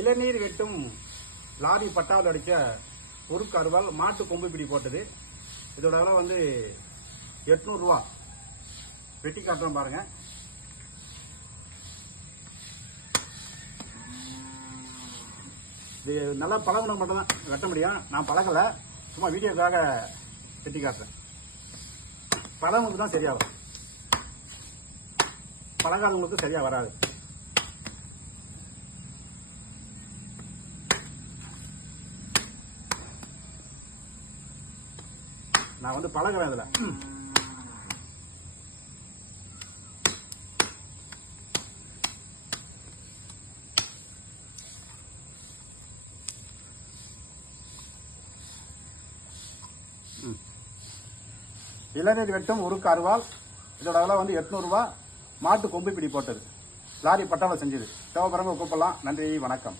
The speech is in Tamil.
இளநீர் வெட்டும் லாரி பட்டாவில் அடிச்ச பொறுக்கு அருவாள் மாட்டு கொம்பு பிடி போட்டது. இதோட விலை வந்து 800 ரூபா. வெட்டி காட்டுறோம் பாருங்க. இது நல்லா பழகுன மட்டும் தான் வெட்ட முடியும். நான் பழகல, சும்மா வீடியோக்காக வெட்டி காட்டுறேன். பழகுனதுக்கு தான் சரியாகும், பழகாதவங்களுக்கு சரியா வராது. நான் வந்து பழகுறேன் இதுல. இளநீர் வெட்டும் உருக்கு அருவாள். இதோட விலை வந்து 800 ரூபா. மாட்டு கொம்பு பிடி போட்டது. லாரி பட்டாவில் செஞ்சது. தேவைப்படுறவங்க கூப்பிடலாம். நன்றி, வணக்கம்.